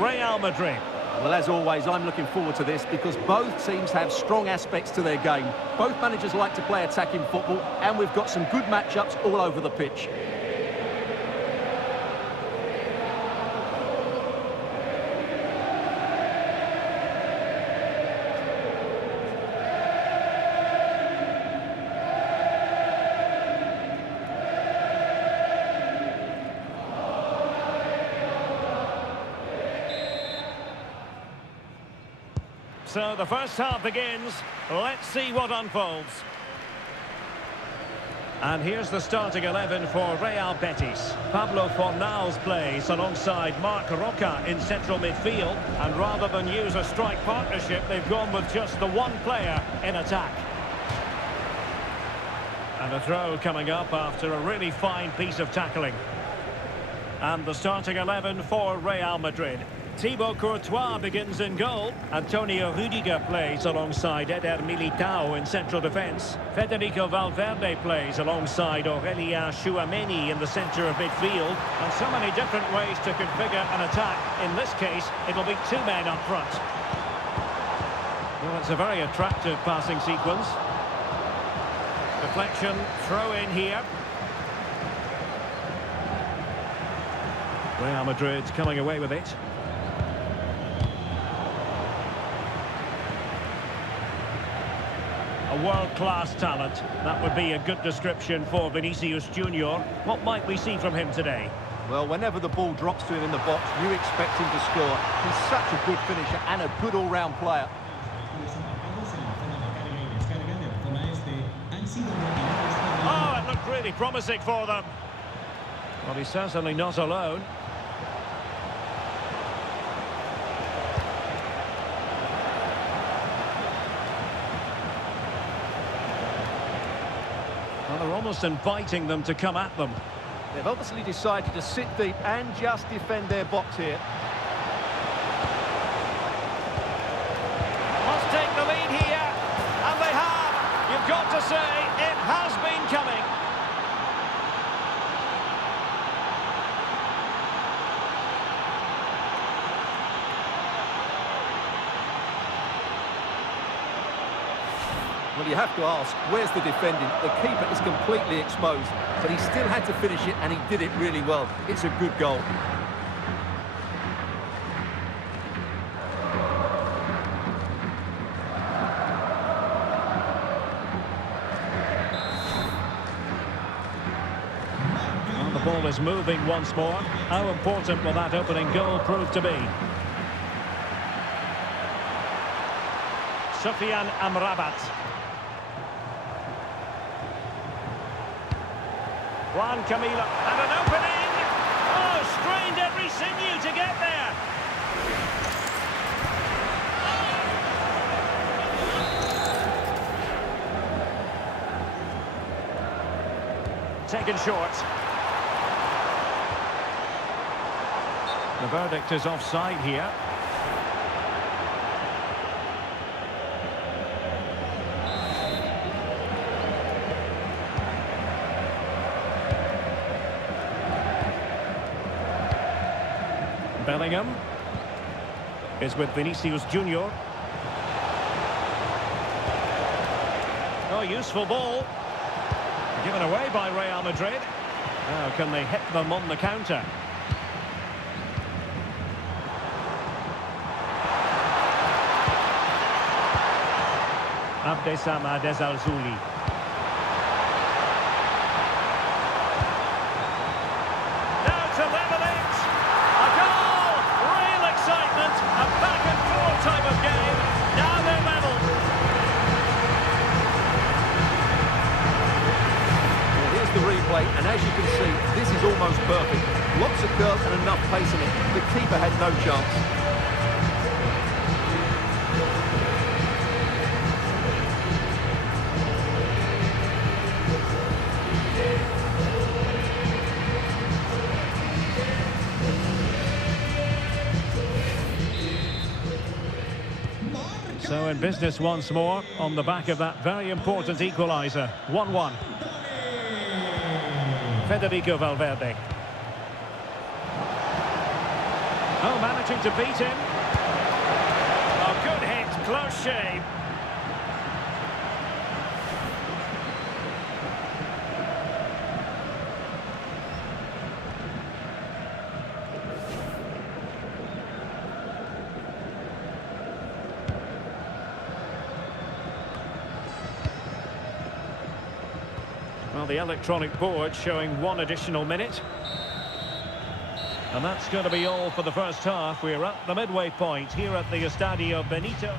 Real Madrid. Well, as always, I'm looking forward to this because both teams have strong aspects to their game. Both managers like to play attacking football, and we've got some good matchups all over the pitch. So the first half begins. Let's see what unfolds. And here's the starting 11 for Real Betis. Pablo Fornals plays alongside Marc Roca in central midfield. And rather than use a strike partnership, they've gone with just the one player in attack. And a throw coming up after a really fine piece of tackling. And the starting 11 for Real Madrid. Thibaut Courtois begins in goal. Antonio Rüdiger plays alongside Eder Militao in central defence. Federico Valverde plays alongside Aurelien Tchouameni in the centre of midfield. And so many different ways to configure an attack. In this case, it'll be two men up front. Well, it's a very attractive passing sequence. Deflection, throw in here. Real Madrid coming away with it. A world-class talent. That would be a good description for Vinicius Junior. What might we see from him today? Well, whenever the ball drops to him in the box, you expect him to score. He's such a good finisher and a good all-round player. Oh, it looked really promising for them. Well, he's certainly not alone. Well, they're almost inviting them to come at them. They've obviously decided to sit deep and just defend their box here. Must take the lead here, and they have. You've got to say, it has been coming. Well, you have to ask, where's the defending? The keeper is completely exposed, but he still had to finish it, and he did it really well. It's a good goal. Well, the ball is moving once more. How important will that opening goal prove to be? Sofiane Amrabat. Juan Camilo, and an opening! Oh, strained every sinew to get there! Taken short. The verdict is offside here. Bellingham is with Vinicius Junior. Oh, useful ball. Given away by Real Madrid. Now, can they hit them on the counter? Abdessamad Ezzalzouli. Type of game. Now they're level. Well, here's the replay, and as you can see, this is almost perfect. Lots of curve and enough pace in it. The keeper had no chance. So in business once more on the back of that very important equaliser. 1-1. Federico Valverde. Oh, managing to beat him. Oh, good hit, close shave. Well, the electronic board showing 1 additional minute. And that's going to be all for the first half. We're at the midway point here at the Estadio Benito.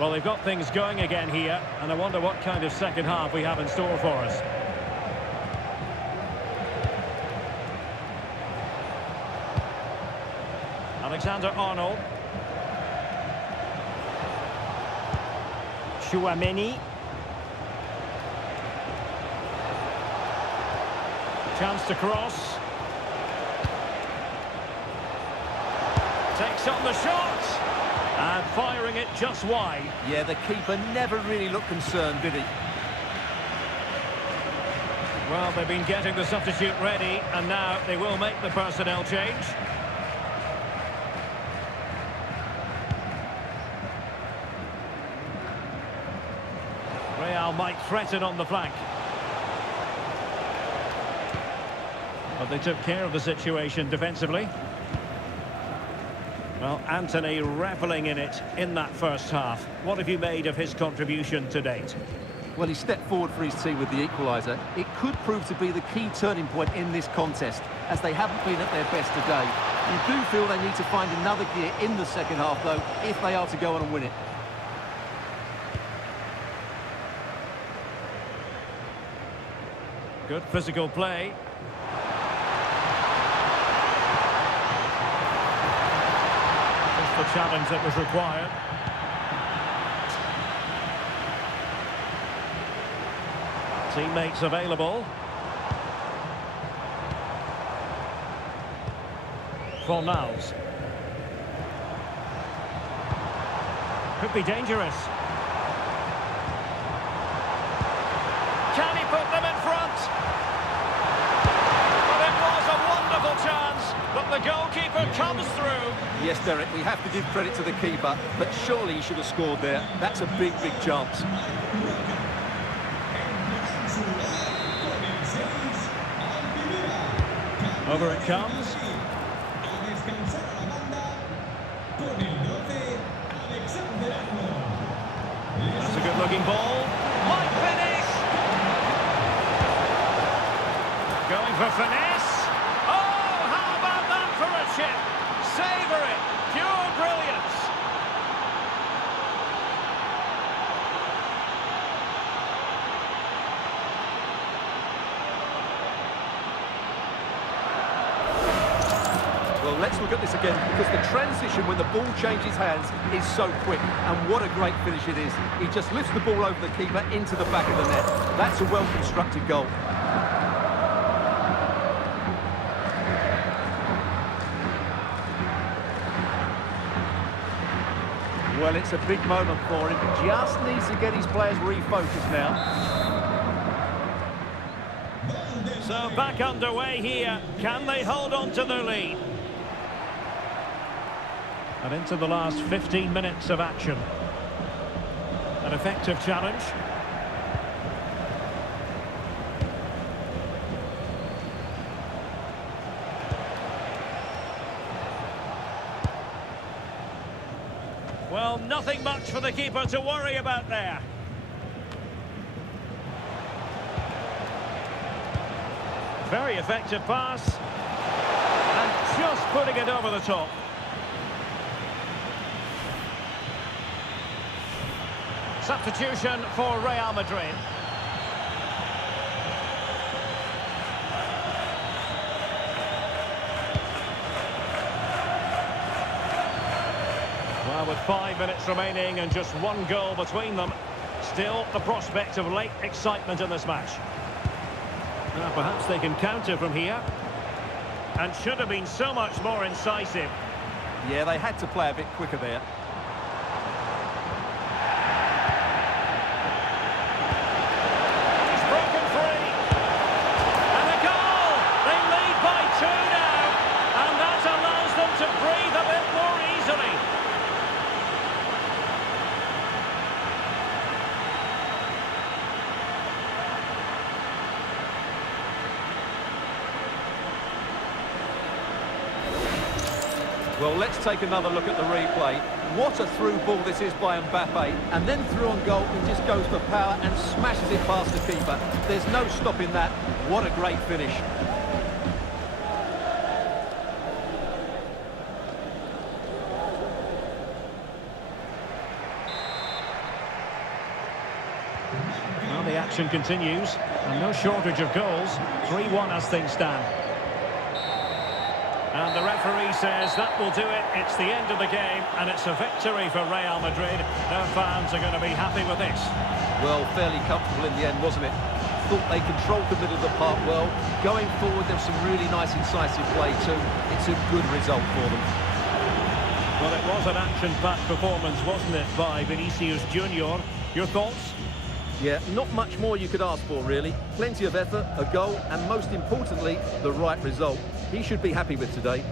Well, they've got things going again here, and I wonder what kind of second half we have in store for us. Alexander-Arnold. Chouameni. Chance to cross. Takes on the shot. And firing it just wide. Yeah, the keeper never really looked concerned, did he? Well, they've been getting the substitute ready, and now they will make the personnel change. Real might threaten on the flank. But they took care of the situation defensively. Well, Anthony reveling in it in that first half. What have you made of his contribution to date? Well, he stepped forward for his team with the equaliser. It could prove to be the key turning point in this contest, as they haven't been at their best today. You do feel they need to find another gear in the second half, though, if they are to go on and win it. Good physical play. Just the challenge that was required. Teammates available. Fornals. Could be dangerous. Can he put them in front? But it was a wonderful chance, but the goalkeeper comes through. Yes, Derek, we have to give credit to the keeper, but surely he should have scored there. That's a big, big chance. Over it comes. That's a good-looking ball. Might finish. Going for finesse. Oh, how about that for a chip? Savour it. Pure brilliance. Well, let's look at this again, because the transition when the ball changes hands is so quick, and what a great finish it is. He just lifts the ball over the keeper into the back of the net. That's a well-constructed goal. Well, it's a big moment for him. Just needs to get his players refocused now. So back underway here. Can they hold on to their lead? And into the last 15 minutes of action. An effective challenge. Well, nothing much for the keeper to worry about there. Very effective pass. And just putting it over the top. Substitution for Real Madrid. Well, with 5 minutes remaining and just one goal between them, still the prospect of late excitement in this match. Now, perhaps they can counter from here. And should have been so much more incisive. Yeah, they had to play a bit quicker there. Well, let's take another look at the replay. What a through ball this is by Mbappe. And then through on goal, he just goes for power and smashes it past the keeper. There's no stopping that. What a great finish. Well, the action continues, and no shortage of goals. 3-1 as things stand. And the referee says that will do it. It's the end of the game, and it's a victory for Real Madrid. Their fans are going to be happy with this. Well, fairly comfortable in the end, wasn't it? Thought they controlled the middle of the park well. Going forward, there's some really nice, incisive play too. It's a good result for them. Well, it was an action-packed performance, wasn't it, by Vinicius Junior? Your thoughts? Yeah, not much more you could ask for, really. Plenty of effort, a goal, and most importantly, the right result. He should be happy with today.